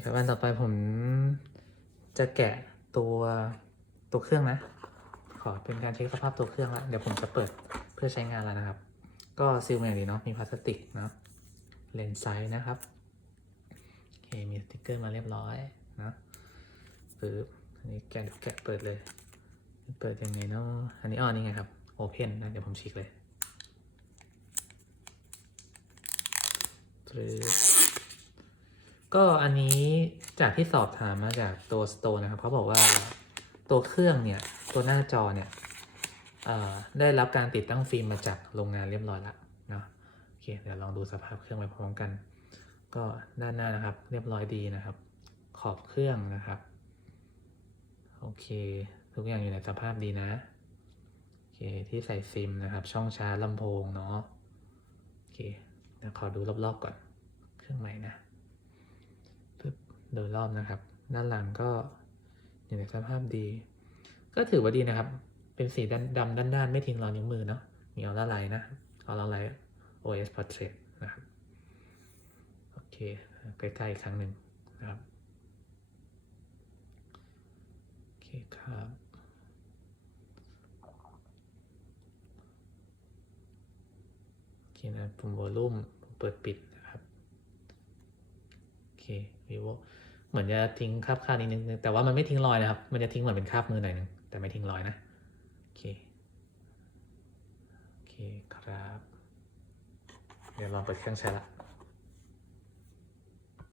นี่ครับอันต่อไปผมจะแกะตัวตัวเครื่องนะ ขอเป็นการเช็คสภาพตัวเครื่องละเดี๋ยวผมจะเปิดเพื่อใช้งานแล้วนะครับ ก็ซีลมาอย่างดีเนาะมีพลาสติกเนาะเลนส์ไซส์นะครับโอเคมีสติกเกอร์มาเรียบร้อยนะปึ๊บอันนี้แกะแกะเปิดเลย เปิดยังไงเนาะอันนี้อ๋อนี่ไงครับโอเพนนะเดี๋ยวผมฉีกเลยปึ๊บ ก็อันนี้จากที่สอบถามมาจากตัวสโตนะครับเขาบอกว่าตัวเครื่องเนี่ย ตัวหน้าจอเนี่ยได้รับการติดตั้งฟิล์มมาจากโรงงานเรียบร้อยแล้วเนาะโอเคเดี๋ยวลองดูสภาพเครื่องไปพร้อมกัน ก็ด้านหน้านะครับ เรียบร้อยดีนะครับ ขอบเครื่องนะครับโอเค ทุกอย่างอยู่ในสภาพดีนะโอเคที่ใส่ซิมนะครับ ช่องชาร์จลำโพงเนาะโอเคเดี๋ยวขอดูรอบๆก่อน เครื่องใหม่นะ โดยรอบนะครับ ด้านหลังก็อยู่ในสภาพดี ก็ถือว่าดีนะครับ เป็นสีดำดำด้านๆ ไม่ทิ้งรอยนิ้วมือเนาะมีออร่าไลท์นะออร่าไลท์ OS Portrait นะครับ โอเค ใกล้ๆอีกครั้งหนึ่งนะครับ โอเคครับโอเคนะปุ่มวอลลุ่มเปิดปิดนะ vivo เหมือนจะทิ้งคราบค่านิดนึง แต่ว่ามันไม่ทิ้งรอยนะครับ มันจะทิ้งเหมือนเป็นคราบมือหน่อยนึง แต่ไม่ทิ้งรอยนะ โอเค โอเคครับ เดี๋ยวลองเปิดเครื่องใช้ละ